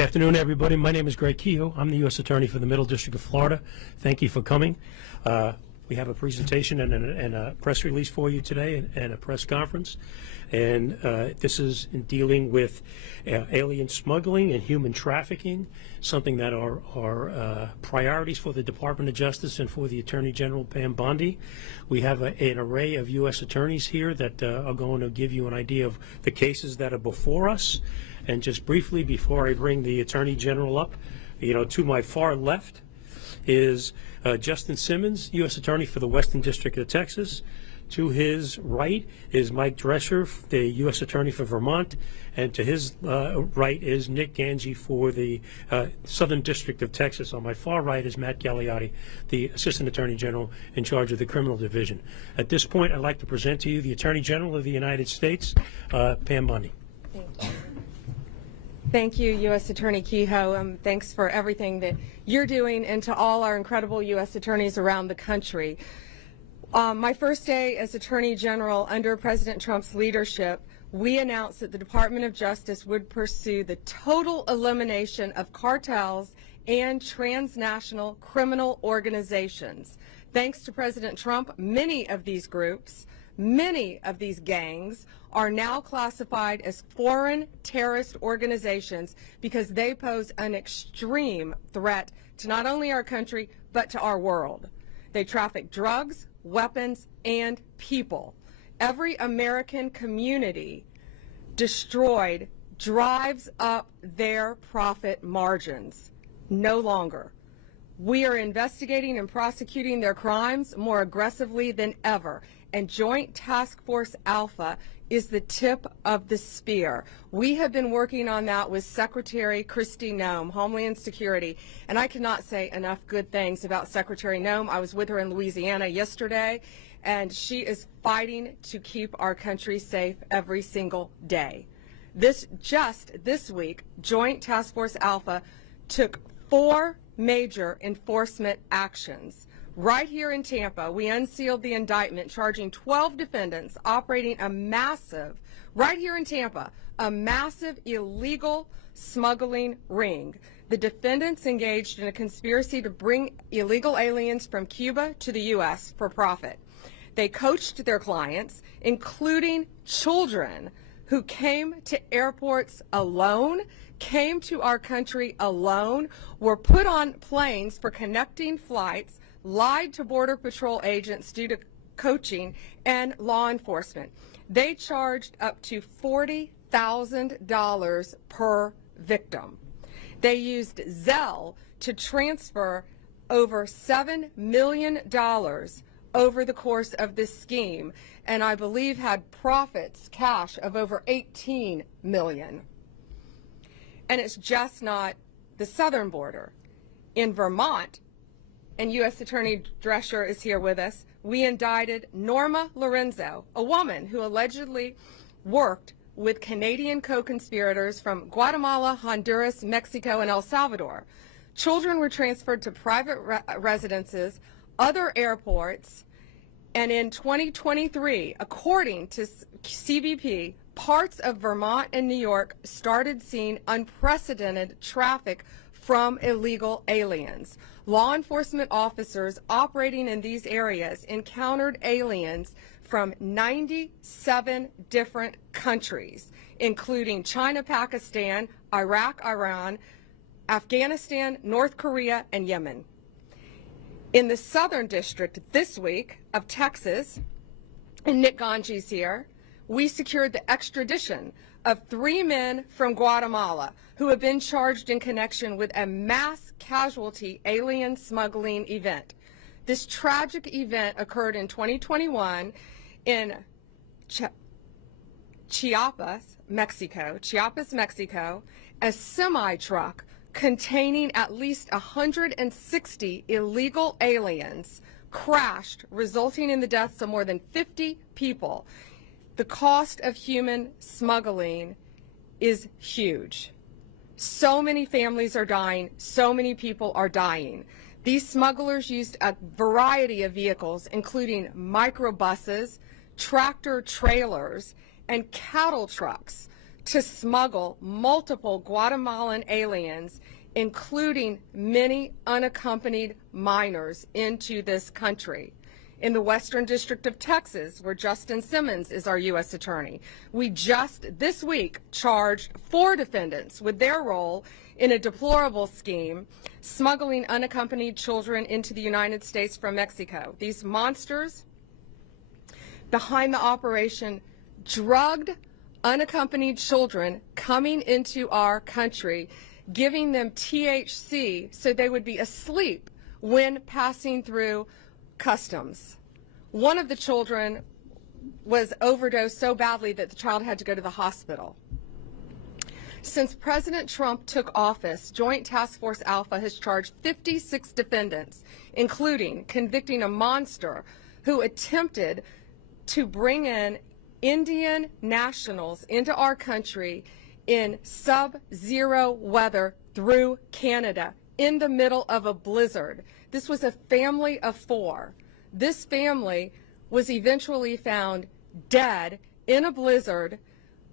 Good afternoon, everybody. My name is Greg Kehoe. I'm the U.S. Attorney for the Middle District of Florida. Thank you for coming. We have a presentation and a press release for you today and a press conference. And this is in dealing with alien smuggling and human trafficking, something that are priorities for the Department of Justice and for the Attorney General Pam Bondi. We have an array of U.S. attorneys here that are going to give you an idea of the cases that are before us. And just briefly, before I bring the Attorney General up, to my far left is Justin Simmons, U.S. Attorney for the Western District of Texas. To his right is Mike Drescher, the U.S. Attorney for Vermont. And to his right is Nick Ganji for the Southern District of Texas. On my far right is Matt Gagliotti, the Assistant Attorney General in charge of the Criminal Division. At this point, I'd like to present to you the Attorney General of the United States, Pam Bondi. Thank you. Thank you, U.S. Attorney Kehoe. Thanks for everything that you're doing, and to all our incredible U.S. attorneys around the country. My first day as Attorney General under President Trump's leadership, we announced that the Department of Justice would pursue the total elimination of cartels and transnational criminal organizations. Thanks to President Trump, many of these groups, many of these gangs are now classified as foreign terrorist organizations because they pose an extreme threat to not only our country, but to our world. They traffic drugs, weapons, and people. Every American community destroyed drives up their profit margins. No longer. We are investigating and prosecuting their crimes more aggressively than ever, and Joint Task Force Alpha is the tip of the spear. We have been working on that with Secretary Kristi Noem, Homeland Security, and I cannot say enough good things about Secretary Noem. I was with her in Louisiana yesterday, and she is fighting to keep our country safe every single day. Just this week, Joint Task Force Alpha took 4 major enforcement actions. Right here in Tampa, we unsealed the indictment charging 12 defendants operating a massive, right here in Tampa, a massive illegal smuggling ring. The defendants engaged in a conspiracy to bring illegal aliens from Cuba to the U.S. for profit. They coached their clients, including children who came to airports alone, came to our country alone, were put on planes for connecting flights, lied to Border Patrol agents due to coaching and law enforcement. They charged up to $40,000 per victim. They used Zelle to transfer over $7 million over the course of this scheme, and I believe had profits, cash, of over $18 million. And it's just not the southern border. In Vermont, and U.S. Attorney Drescher is here with us, we indicted Norma Lorenzo, a woman who allegedly worked with Canadian co-conspirators from Guatemala, Honduras, Mexico, and El Salvador. Children were transferred to private residences, other airports, and in 2023, according to CBP, parts of Vermont and New York started seeing unprecedented traffic from illegal aliens. Law enforcement officers operating in these areas encountered aliens from 97 different countries, including China, Pakistan, Iraq, Iran, Afghanistan, North Korea, and Yemen. In the Southern District this week of Texas, and Nick Ganji's here, we secured the extradition of 3 men from Guatemala who have been charged in connection with a mass casualty alien smuggling event. This tragic event occurred in 2021 in Chiapas, Mexico. A semi-truck containing at least 160 illegal aliens crashed, resulting in the deaths of more than 50 people. The cost of human smuggling is huge. So many families are dying, so many people are dying. These smugglers used a variety of vehicles, including microbuses, tractor trailers, and cattle trucks to smuggle multiple Guatemalan aliens, including many unaccompanied minors, into this country. In the Western District of Texas, where Justin Simmons is our U.S. Attorney, we just this week charged 4 defendants with their role in a deplorable scheme smuggling unaccompanied children into the United States from Mexico. These monsters behind the operation drugged unaccompanied children coming into our country, giving them THC so they would be asleep when passing through customs. One of the children was overdosed so badly that the child had to go to the hospital. Since President Trump took office, Joint Task Force Alpha has charged 56 defendants, including convicting a monster who attempted to bring in Indian nationals into our country in sub-zero weather through Canada in the middle of a blizzard. This was a family of 4. This family was eventually found dead in a blizzard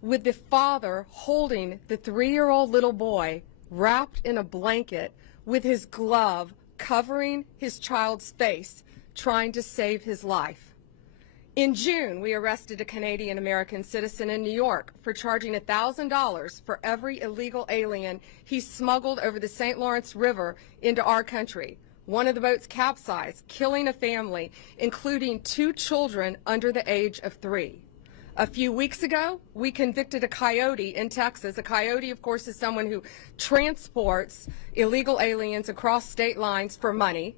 with the father holding the 3-year-old little boy wrapped in a blanket with his glove covering his child's face, trying to save his life. In June, we arrested a Canadian-American citizen in New York for charging $1,000 for every illegal alien he smuggled over the St. Lawrence River into our country. One of the boats capsized, killing a family, including 2 children under the age of 3. A few weeks ago, we convicted a coyote in Texas. A coyote, of course, is someone who transports illegal aliens across state lines for money.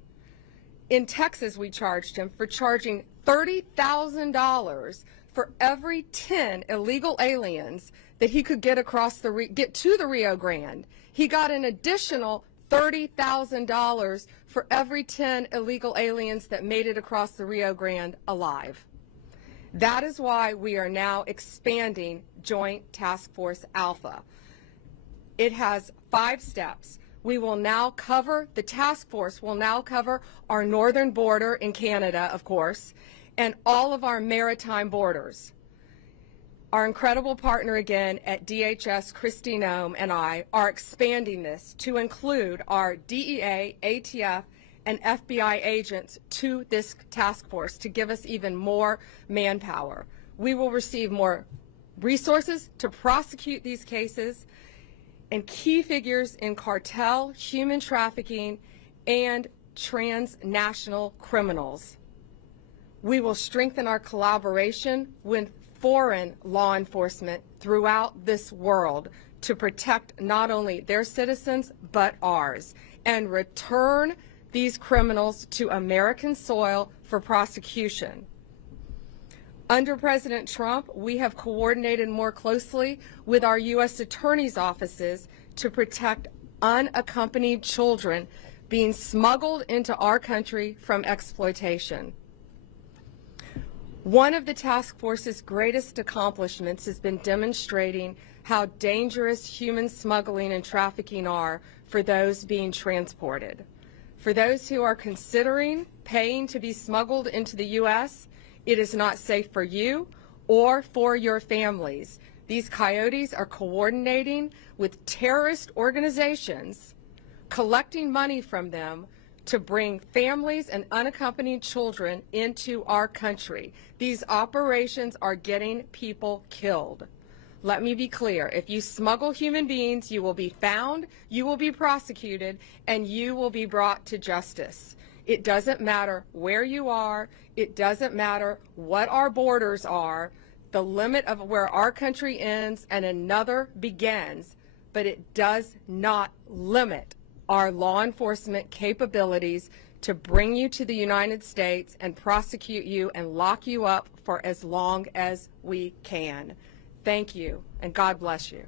In Texas, we charged him for charging $30,000 for every 10 illegal aliens that he could get get to the Rio Grande. He got an additional $30,000 for every 10 illegal aliens that made it across the Rio Grande alive. That is why we are now expanding Joint Task Force Alpha. It has 5 steps. We will now cover, the task force will now cover our northern border in Canada, of course, and all of our maritime borders. Our incredible partner again at DHS, Kristi Noem, and I are expanding this to include our DEA, ATF, and FBI agents to this task force to give us even more manpower. We will receive more resources to prosecute these cases, and key figures in cartel, human trafficking, and transnational criminals. We will strengthen our collaboration with foreign law enforcement throughout this world to protect not only their citizens but ours, and return these criminals to American soil for prosecution. Under President Trump, we have coordinated more closely with our U.S. attorneys' offices to protect unaccompanied children being smuggled into our country from exploitation. One of the task force's greatest accomplishments has been demonstrating how dangerous human smuggling and trafficking are for those being transported. For those who are considering paying to be smuggled into the U.S., it is not safe for you or for your families. These coyotes are coordinating with terrorist organizations, collecting money from them to bring families and unaccompanied children into our country. These operations are getting people killed. Let me be clear, if you smuggle human beings, you will be found, you will be prosecuted, and you will be brought to justice. It doesn't matter where you are, it doesn't matter what our borders are, the limit of where our country ends and another begins, but it does not limit our law enforcement capabilities to bring you to the United States and prosecute you and lock you up for as long as we can. Thank you, and God bless you.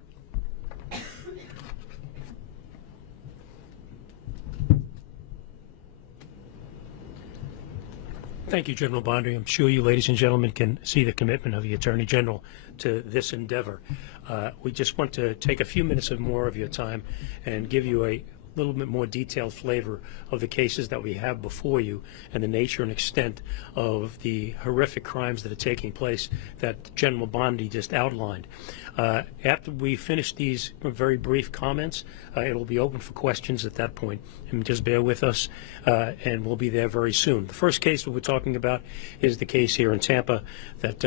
Thank you, General Bondi. I'm sure you, ladies and gentlemen, can see the commitment of the Attorney General to this endeavor. We just want to take a few minutes of more of your time and give you a little bit more detailed flavor of the cases that we have before you and the nature and extent of the horrific crimes that are taking place that General Bondi just outlined. After we finish these very brief comments, it will be open for questions at that point. And just bear with us, and we'll be there very soon. The first case that we're talking about is the case here in Tampa that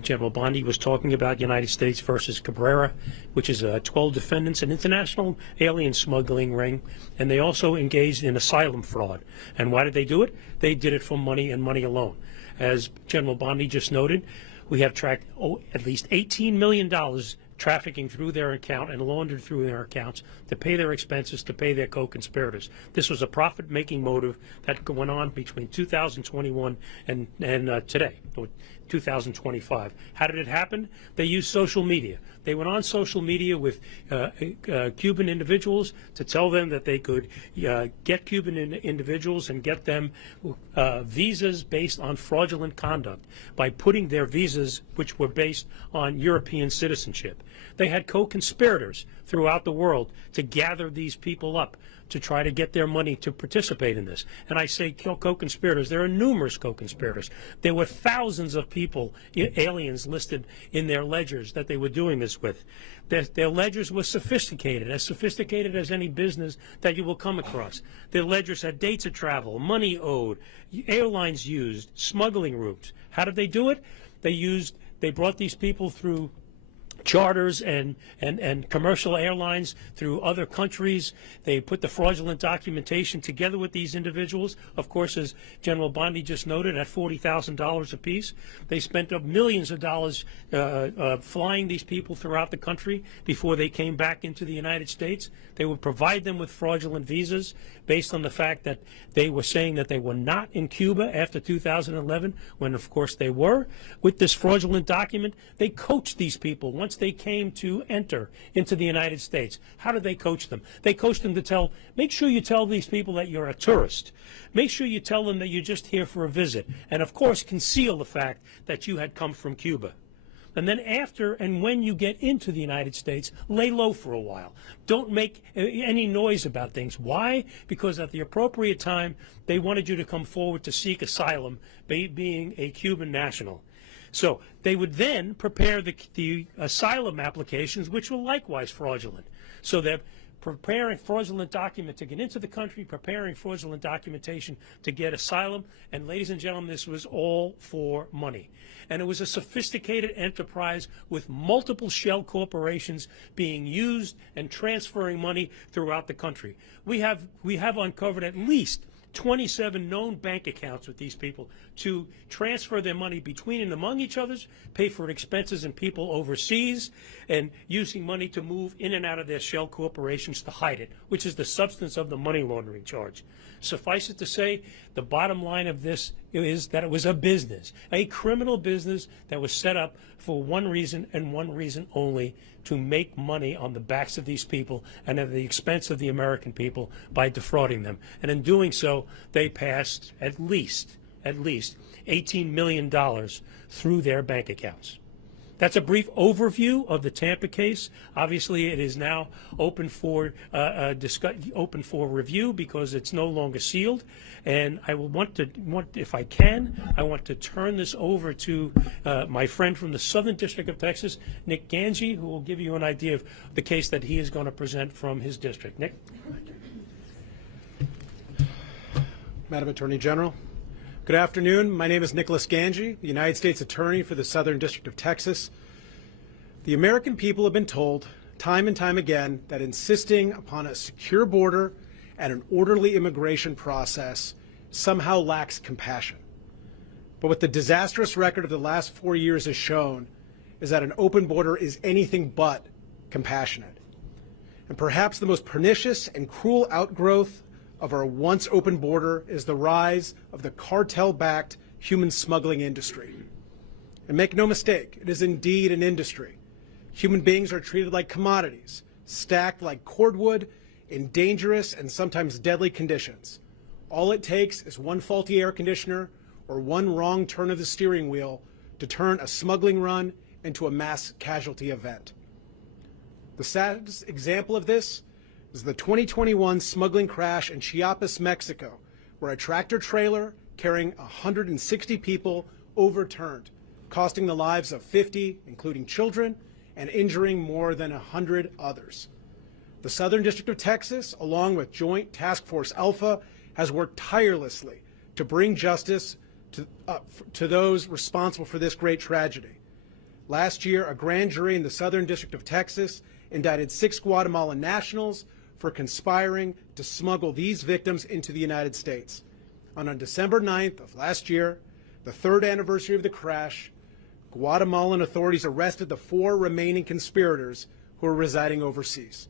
General Bondi was talking about, United States versus Cabrera, which is 12 defendants, an international alien smuggling ring, and they also engaged in asylum fraud. And why did they do it? They did it for money and money alone. As General Bondi just noted, we have tracked at least $18 million trafficking through their account and laundered through their accounts to pay their expenses, to pay their co-conspirators. This was a profit-making motive that went on between 2021 and today, 2025. How did it happen? They used social media. They went on social media with Cuban individuals to tell them that they could get Cuban individuals and get them visas based on fraudulent conduct by putting their visas, which were based on European citizenship. They had co-conspirators throughout the world to gather these people up to try to get their money to participate in this. And I say co-conspirators. There are numerous co-conspirators. There were thousands of people, aliens, listed in their ledgers that they were doing this with. Their ledgers were sophisticated as any business that you will come across. Their ledgers had dates of travel, money owed, airlines used, smuggling routes. How did they do it? They brought these people through charters and commercial airlines through other countries. They put the fraudulent documentation together with these individuals. Of course, as General Bondi just noted, at $40,000 apiece. They spent up millions of dollars flying these people throughout the country before they came back into the United States. They would provide them with fraudulent visas based on the fact that they were saying that they were not in Cuba after 2011, when of course they were. With this fraudulent document, they coached these people once they came to enter into the United States. How did they coach them? They coached them to make sure you tell these people that you're a tourist. Make sure you tell them that you're just here for a visit. And of course, conceal the fact that you had come from Cuba. And then after and when you get into the United States, lay low for a while. Don't make any noise about things. Why? Because at the appropriate time, they wanted you to come forward to seek asylum, being a Cuban national. So they would then prepare the asylum applications, which were likewise fraudulent. So they're preparing fraudulent document to get into the country, preparing fraudulent documentation to get asylum. And ladies and gentlemen, this was all for money. And it was a sophisticated enterprise with multiple shell corporations being used and transferring money throughout the country. We have uncovered at least 27 known bank accounts with these people to transfer their money between and among each other, pay for expenses and people overseas, and using money to move in and out of their shell corporations to hide it, which is the substance of the money laundering charge. Suffice it to say, the bottom line of this is that it was a business, a criminal business that was set up for one reason and one reason only: to make money on the backs of these people and at the expense of the American people by defrauding them. And in doing so, they passed at least $18 million through their bank accounts. That's a brief overview of the Tampa case. Obviously, it is now open for review because it's no longer sealed. And I will if I can, I want to turn this over to my friend from the Southern District of Texas, Nick Ganji, who will give you an idea of the case that he is going to present from his district. Nick. Madam Attorney General, good afternoon. My name is Nicholas Ganji, the United States Attorney for the Southern District of Texas. The American people have been told time and time again that insisting upon a secure border and an orderly immigration process somehow lacks compassion. But what the disastrous record of the last 4 years has shown is that an open border is anything but compassionate. And perhaps the most pernicious and cruel outgrowth of our once open border is the rise of the cartel-backed human smuggling industry. And make no mistake, it is indeed an industry. Human beings are treated like commodities, stacked like cordwood in dangerous and sometimes deadly conditions. All it takes is one faulty air conditioner or one wrong turn of the steering wheel to turn a smuggling run into a mass casualty event. The saddest example of this is the 2021 smuggling crash in Chiapas, Mexico, where a tractor trailer carrying 160 people overturned, costing the lives of 50, including children, and injuring more than 100 others. The Southern District of Texas, along with Joint Task Force Alpha, has worked tirelessly to bring justice to those responsible for this great tragedy. Last year, a grand jury in the Southern District of Texas indicted 6 Guatemalan nationals for conspiring to smuggle these victims into the United States. And on December 9th of last year, the 3rd anniversary of the crash, Guatemalan authorities arrested the 4 remaining conspirators who are residing overseas.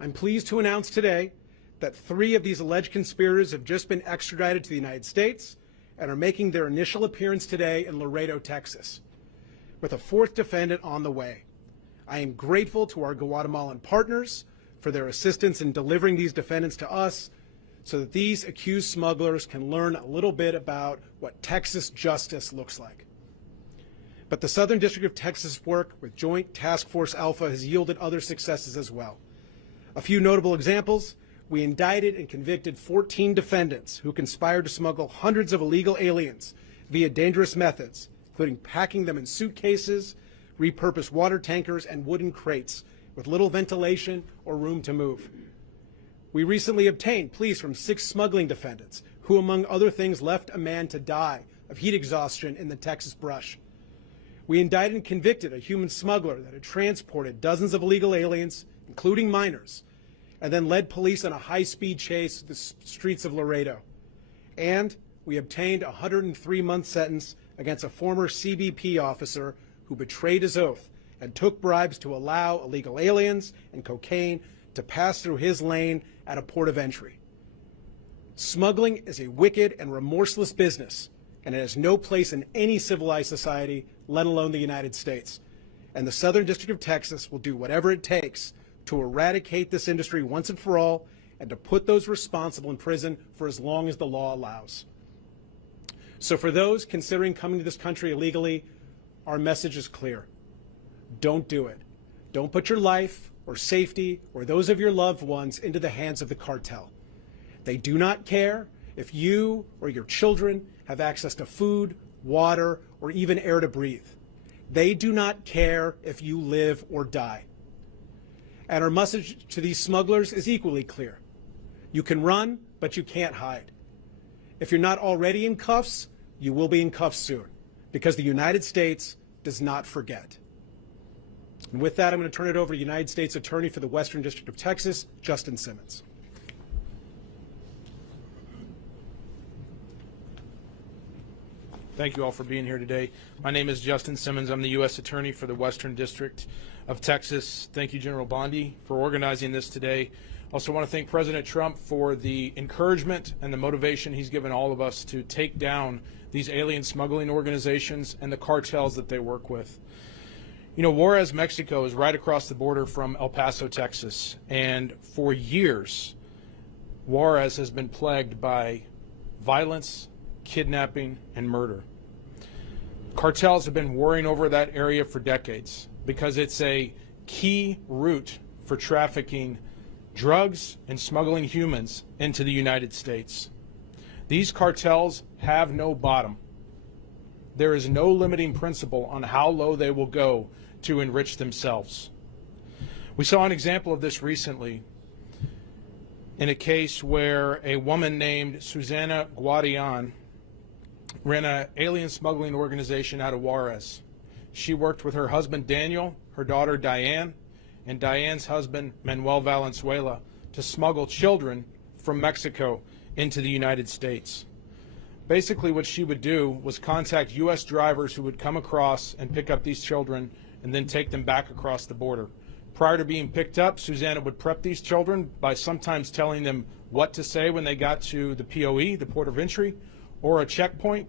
I'm pleased to announce today that 3 of these alleged conspirators have just been extradited to the United States and are making their initial appearance today in Laredo, Texas, with a 4th defendant on the way. I am grateful to our Guatemalan partners for their assistance in delivering these defendants to us so that these accused smugglers can learn a little bit about what Texas justice looks like. But the Southern District of Texas work with Joint Task Force Alpha has yielded other successes as well. A few notable examples: we indicted and convicted 14 defendants who conspired to smuggle hundreds of illegal aliens via dangerous methods, including packing them in suitcases, repurposed water tankers, and wooden crates with little ventilation or room to move. We recently obtained pleas from 6 smuggling defendants who, among other things, left a man to die of heat exhaustion in the Texas brush. We indicted and convicted a human smuggler that had transported dozens of illegal aliens, including minors, and then led police on a high-speed chase through the streets of Laredo. And we obtained a 103-month sentence against a former CBP officer who betrayed his oath and took bribes to allow illegal aliens and cocaine to pass through his lane at a port of entry. Smuggling is a wicked and remorseless business, and it has no place in any civilized society, let alone the United States. And the Southern District of Texas will do whatever it takes to eradicate this industry once and for all, and to put those responsible in prison for as long as the law allows. So for those considering coming to this country illegally, our message is clear. Don't do it. Don't put your life or safety or those of your loved ones into the hands of the cartel. They do not care if you or your children have access to food, water, or even air to breathe. They do not care if you live or die. And our message to these smugglers is equally clear. You can run, but you can't hide. If you're not already in cuffs, you will be in cuffs soon, because the United States does not forget. And with that, I'm going to turn it over to United States Attorney for the Western District of Texas, Justin Simmons. Thank you all for being here today. My name is Justin Simmons. I'm the U.S. Attorney for the Western District of Texas. Thank you, General Bondi, for organizing this today. Also want to thank President Trump for the encouragement and the motivation he's given all of us to take down these alien smuggling organizations and the cartels that they work with. You know, Juarez, Mexico is right across the border from El Paso, Texas, and for years, Juarez has been plagued by violence, kidnapping, and murder. Cartels have been warring over that area for decades because it's a key route for trafficking drugs and smuggling humans into the United States. These cartels have no bottom. There is no limiting principle on how low they will go to enrich themselves. We saw an example of this recently in a case where a woman named Susana Guadian ran an alien smuggling organization out of Juarez. She worked with her husband Daniel, her daughter Diane, and Diane's husband Manuel Valenzuela to smuggle children from Mexico into the United States. Basically what she would do was contact U.S. drivers who would come across and pick up these children and then take them back across the border. Prior to being picked up, Susanna would prep these children by sometimes telling them what to say when they got to the POE, the port of entry, or a checkpoint.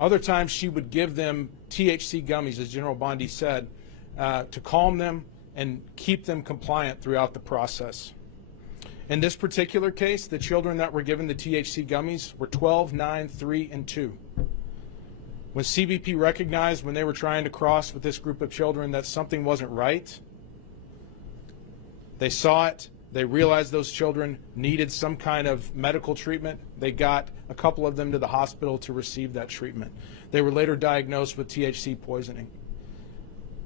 Other times she would give them THC gummies, as General Bondi said, to calm them and keep them compliant throughout the process. In this particular case, the children that were given the THC gummies were 12, 9, 3, and 2. When CBP recognized when they were trying to cross with this group of children that something wasn't right, they saw it They realized those children needed some kind of medical treatment. They got a couple of them to the hospital to receive that treatment. They were later diagnosed with THC poisoning.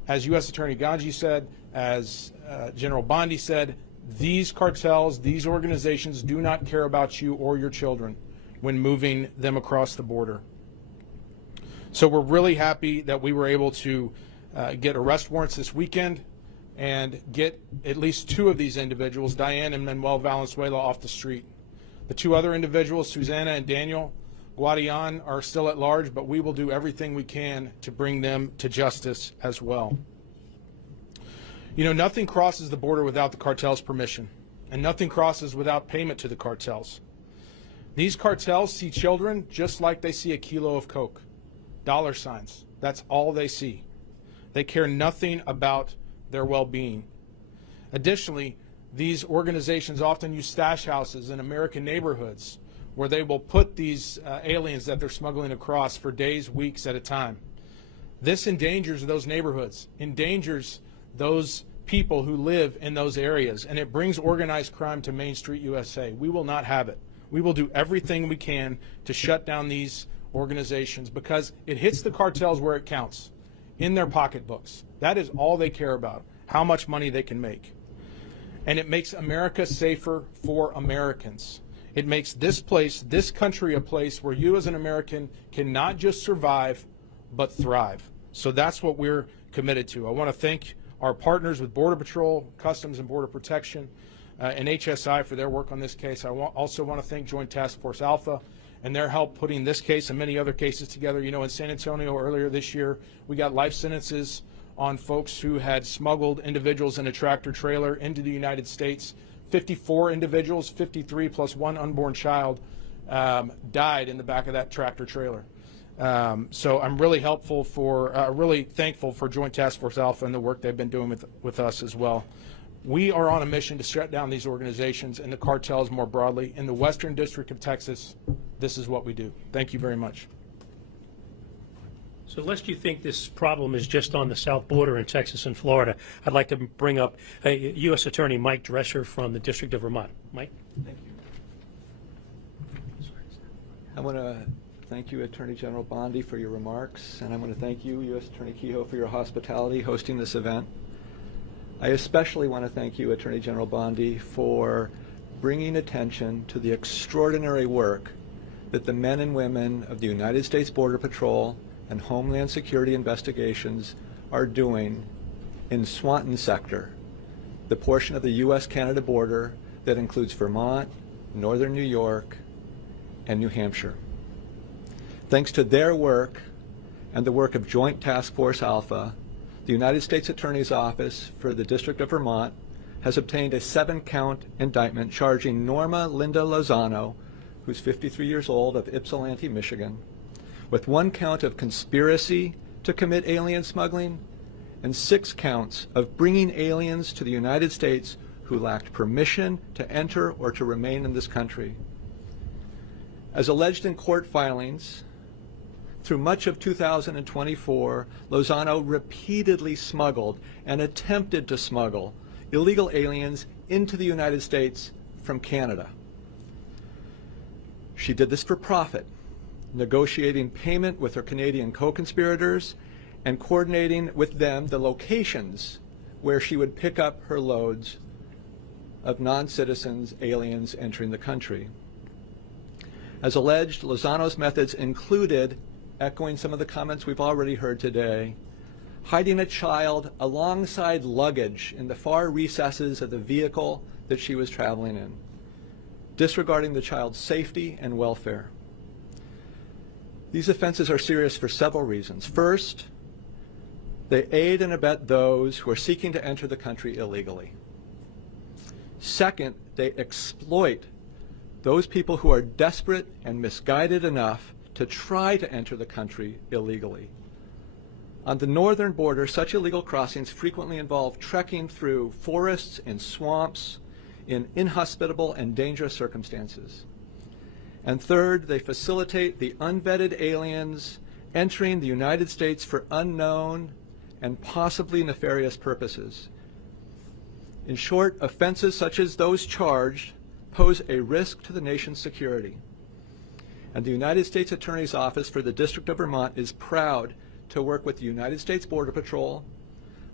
As U.S. Attorney Ganji said, as General Bondi said, these cartels, these organizations do not care about you or your children when moving them across the border. So we're really happy that we were able to get arrest warrants this weekend and get at least 2 of these individuals, Diane and Manuel Valenzuela, off the street. The 2 other individuals, Susanna and Daniel Guadian, are still at large, but we will do everything we can to bring them to justice as well. You know, nothing crosses the border without the cartel's permission, and nothing crosses without payment to the cartels. These cartels see children just like they see a kilo of coke. Dollar signs. That's all they see. They care nothing about their well-being. Additionally, these organizations often use stash houses in American neighborhoods where they will put these aliens that they're smuggling across for days, weeks at a time. This endangers those neighborhoods, endangers those people who live in those areas, and it brings organized crime to Main Street USA. We will not have it. We will do everything we can to shut down these organizations because it hits the cartels where it counts, in their pocketbooks. That is all they care about, how much money they can make. And it makes America safer for Americans. It makes this place, this country, a place where you as an American can not just survive, but thrive. So that's what we're committed to. I want to thank our partners with Border Patrol, Customs and Border Protection, and HSI for their work on this case. I also want to thank Joint Task Force Alpha and their help putting this case and many other cases together. You know, in San Antonio earlier this year, we got life sentences on folks who had smuggled individuals in a tractor trailer into the United States. 54 individuals, 53 plus 1 unborn child, died in the back of that tractor trailer. So I'm really really thankful for Joint Task Force Alpha and the work they've been doing with us as well. We are on a mission to shut down these organizations and the cartels more broadly. In the Western District of Texas, this is what we do. Thank you very much. So lest you think this problem is just on the south border in Texas and Florida, I'd like to bring up U.S. Attorney Mike Drescher from the District of Vermont. Mike? Thank you. I want to thank you, Attorney General Bondi, for your remarks, and I want to thank you, U.S. Attorney Kehoe, for your hospitality hosting this event. I especially want to thank you, Attorney General Bondi, for bringing attention to the extraordinary work that the men and women of the United States Border Patrol and Homeland Security investigations are doing in Swanton sector, the portion of the U.S.-Canada border that includes Vermont, northern New York, and New Hampshire. Thanks to their work and the work of Joint Task Force Alpha, the United States Attorney's Office for the District of Vermont has obtained a 7-count indictment charging Norma Linda Lozano, who's 53 years old, of Ypsilanti, Michigan, with 1 count of conspiracy to commit alien smuggling and 6 counts of bringing aliens to the United States who lacked permission to enter or to remain in this country. As alleged in court filings, through much of 2024, Lozano repeatedly smuggled and attempted to smuggle illegal aliens into the United States from Canada. She did this for profit, negotiating payment with her Canadian co-conspirators and coordinating with them the locations where she would pick up her loads of non-citizens, aliens entering the country. As alleged, Lozano's methods included, echoing some of the comments we've already heard today, hiding a child alongside luggage in the far recesses of the vehicle that she was traveling in, disregarding the child's safety and welfare. These offenses are serious for several reasons. First, they aid and abet those who are seeking to enter the country illegally. Second, they exploit those people who are desperate and misguided enough to try to enter the country illegally. On the northern border, such illegal crossings frequently involve trekking through forests and swamps in inhospitable and dangerous circumstances. And third, they facilitate the unvetted aliens entering the United States for unknown and possibly nefarious purposes. In short, offenses such as those charged pose a risk to the nation's security. And the United States Attorney's Office for the District of Vermont is proud to work with the United States Border Patrol,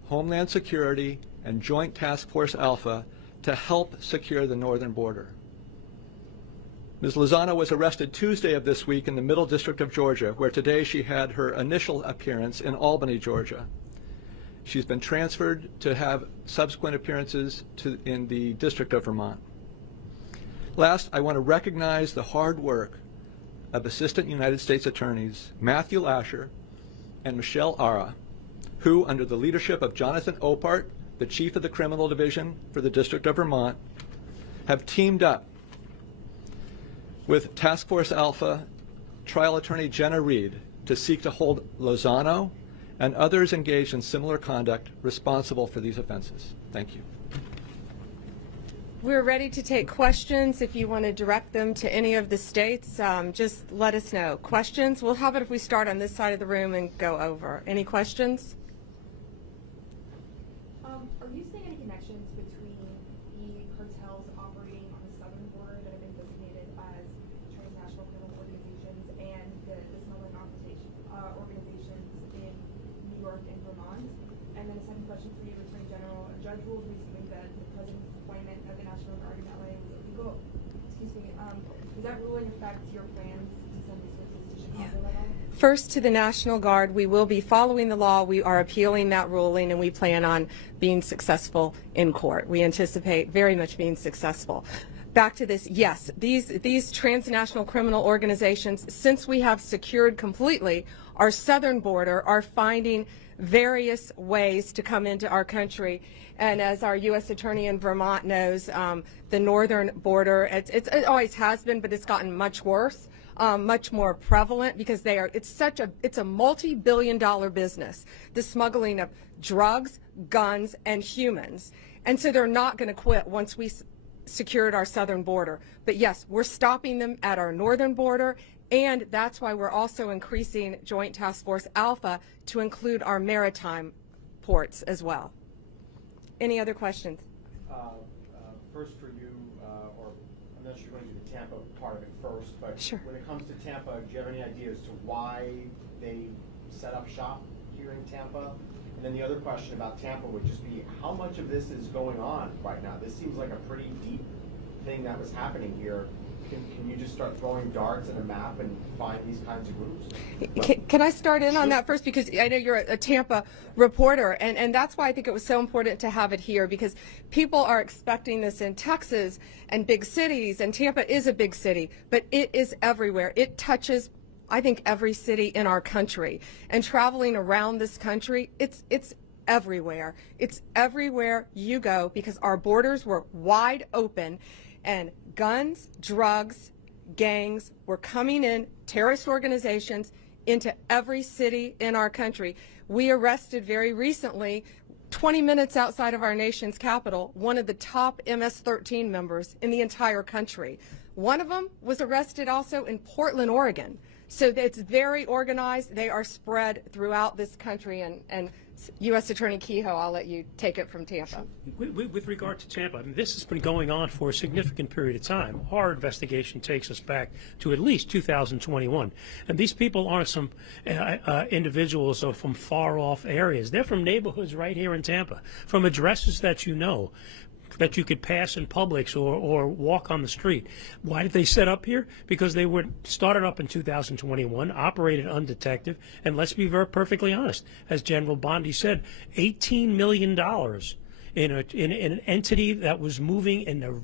Homeland Security, and Joint Task Force Alpha to help secure the northern border. Ms. Lozano was arrested Tuesday of this week in the Middle District of Georgia, where today she had her initial appearance in Albany, Georgia. She's been transferred to have subsequent appearances in the District of Vermont. Last, I want to recognize the hard work of Assistant United States Attorneys Matthew Lasher and Michelle Ara, who, under the leadership of Jonathan Opart, the Chief of the Criminal Division for the District of Vermont, have teamed up with Task Force Alpha Trial Attorney Jenna Reed to seek to hold Lozano and others engaged in similar conduct responsible for these offenses. Thank you. We're ready to take questions. If you want to direct them to any of the states, just let us know. Questions? Well, how about if we start on this side of the room and go over? Any questions? Are you seeing any connections between the cartels operating on the southern border that have been designated as transnational criminal organizations and the smuggling organizations in New York and Vermont? And then a second question for you, Attorney General. A judge ruled recently that the president's appointment of the National Guard in LA was illegal. Excuse me. Does that ruling affect your plans to send resources to Chicago at all? First, to the National Guard, we will be following the law. We are appealing that ruling, and we plan on being successful in court. We anticipate very much being successful. Back to this, yes, these transnational criminal organizations, since we have secured completely our southern border, are finding various ways to come into our country. And as our U.S. Attorney in Vermont knows, the northern border, it always has been, but it's gotten much worse. Much more prevalent because it's a multi-billion-dollar business, the smuggling of drugs, guns, and humans. And so they're not going to quit once we secured our southern border. But yes, we're stopping them at our northern border, and that's why we're also increasing Joint Task Force Alpha to include our maritime ports as well. Any other questions? First for you, or I'm not sure you're going to do the Tampa part of it first, but Sure. When it comes to Tampa, do you have any idea as to why they set up shop here in Tampa? And then the other question about Tampa would just be, how much of this is going on right now? This seems like a pretty deep thing that was happening here. Can you just start throwing darts at a map and find these kinds of groups? Can I start in on that first? Because I know you're a Tampa reporter, and that's why I think it was so important to have it here, because people are expecting this in Texas and big cities, and Tampa is a big city, but it is everywhere. It touches, I think, every city in our country. And traveling around this country, it's everywhere. It's everywhere you go, because our borders were wide open, and guns, drugs, gangs were coming in, terrorist organizations, into every city in our country. We arrested very recently, 20 minutes outside of our nation's capital, one of the top MS-13 members in the entire country. One of them was arrested also in Portland, Oregon. So it's very organized. They are spread throughout this country. And U.S. Attorney Kehoe, I'll let you take it from Tampa. With regard to Tampa, I mean, this has been going on for a significant period of time. Our investigation takes us back to at least 2021. And these people aren't some individuals or from far-off areas. They're from neighborhoods right here in Tampa, from addresses that you know, that you could pass in Publix or walk on the street. Why did they set up here? Because they were started up in 2021, operated undetected, and let's be perfectly honest, as General Bondi said, $18 million in an entity that was moving in a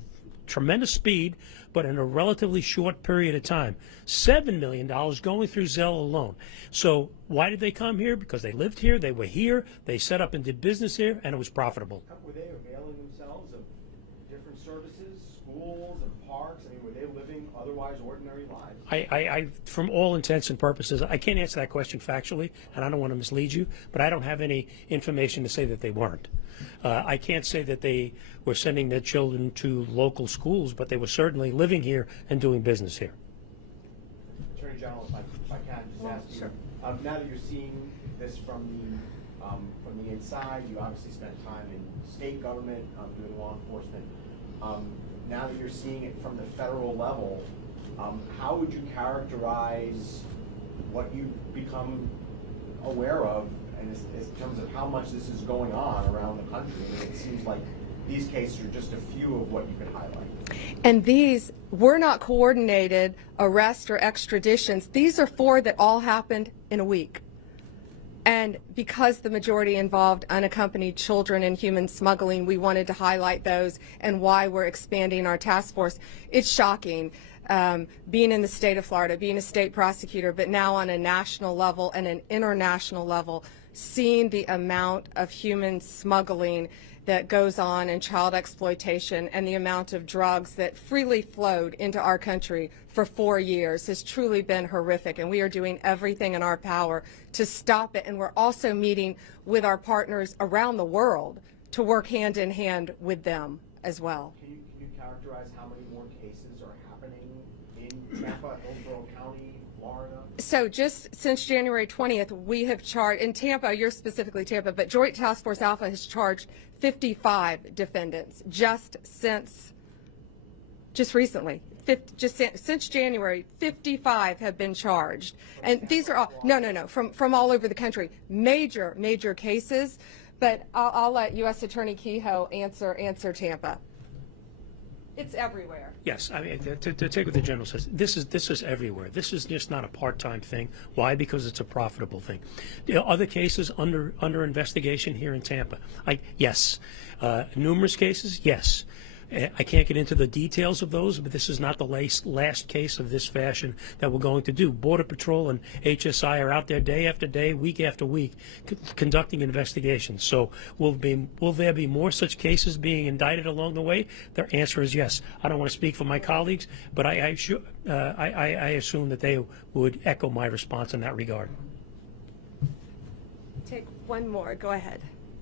tremendous speed, but in a relatively short period of time. $7 million going through Zelle alone. So why did they come here? Because they lived here, they were here, they set up and did business here, and it was profitable. Were they availing themselves of different services, schools and parks? I mean, were they living otherwise ordinary lives? I, from all intents and purposes, I can't answer that question factually, and I don't want to mislead you, but I don't have any information to say that they weren't. I can't say that they were sending their children to local schools, but they were certainly living here and doing business here. Attorney General, if I can just ask you, Sure. now that you're seeing this from the inside. You obviously spent time in state government doing law enforcement. Now that you're seeing it from the federal level, how would you characterize what you've become aware of, and in terms of how much this is going on around the country? I mean, it seems like these cases are just a few of what you could highlight. And these were not coordinated arrests or extraditions. These are 4 that all happened in a week. And because the majority involved unaccompanied children in human smuggling, we wanted to highlight those and why we're expanding our task force. It's shocking, being in the state of Florida, being a state prosecutor, but now on a national level and an international level, seeing the amount of human smuggling that goes on in child exploitation and the amount of drugs that freely flowed into our country for 4 years has truly been horrific, and we are doing everything in our power to stop it. And we're also meeting with our partners around the world to work hand in hand with them as well. Can you characterize how many more cases are happening in Tampa, Hillsborough County, Florida? So just since January 20th, we have charged, in Tampa, you're specifically Tampa, but Joint Task Force Alpha has charged 55 defendants just recently. Since January, 55 have been charged. And these are all, no, from all over the country. Major cases, but I'll let U.S. Attorney Kehoe answer Tampa. It's everywhere. Yes, I mean, to take what the general says, this is everywhere. This is just not a part-time thing. Why? Because it's a profitable thing. There are other cases under investigation here in Tampa. Yes. Numerous cases, yes. I can't get into the details of those, but this is not the last case of this fashion that we're going to do. Border Patrol and HSI are out there day after day, week after week, conducting investigations. So will there be more such cases being indicted along the way? Their answer is yes. I don't want to speak for my colleagues, but I assume that they would echo my response in that regard. Take one more. Go ahead.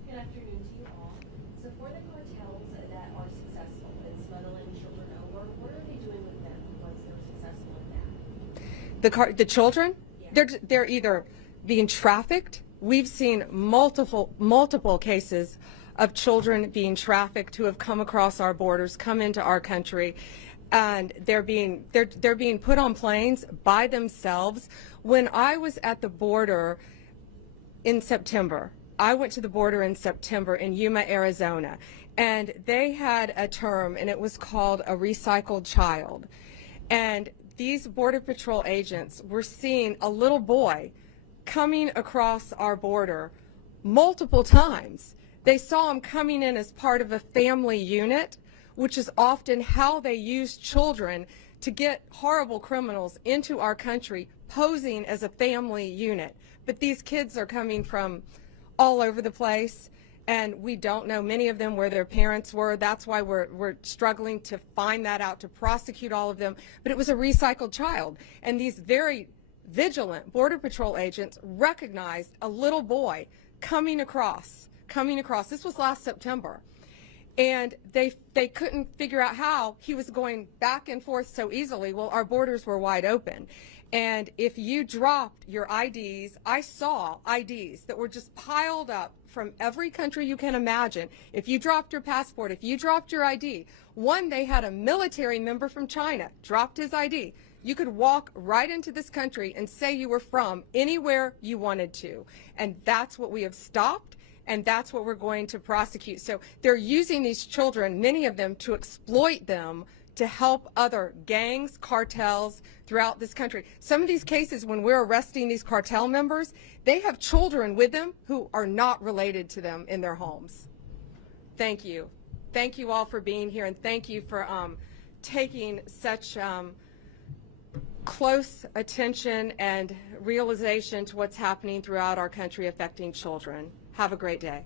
Good afternoon to you all. So for the cartels that are successful in smuggling children over, what are they doing with them once they're successful in that? The children? Yeah. They're either being trafficked. We've seen multiple cases of children being trafficked who have come across our borders, come into our country, and they're being put on planes by themselves. When I was at the border in September, I went to the border in September in Yuma, Arizona, and they had a term, and it was called a recycled child. And these Border Patrol agents were seeing a little boy coming across our border multiple times. They saw him coming in as part of a family unit, which is often how they use children to get horrible criminals into our country, posing as a family unit. But these kids are coming from all over the place, and we don't know, many of them, where their parents were. That's why we're struggling to find that out, to prosecute all of them. But it was a recycled child, and these very vigilant Border Patrol agents recognized a little boy coming across. This was last September. And they couldn't figure out how he was going back and forth so easily. Well, our borders were wide open. And if you dropped your IDs, I saw IDs that were just piled up from every country you can imagine. If you dropped your passport, if you dropped your ID, one, they had a military member from China, dropped his ID. You could walk right into this country and say you were from anywhere you wanted to. And that's what we have stopped, and that's what we're going to prosecute. So they're using these children, many of them, to exploit them to help other gangs, cartels throughout this country. Some of these cases, when we're arresting these cartel members, they have children with them who are not related to them in their homes. Thank you. Thank you all for being here, and thank you for taking such close attention and realization to what's happening throughout our country affecting children. Have a great day.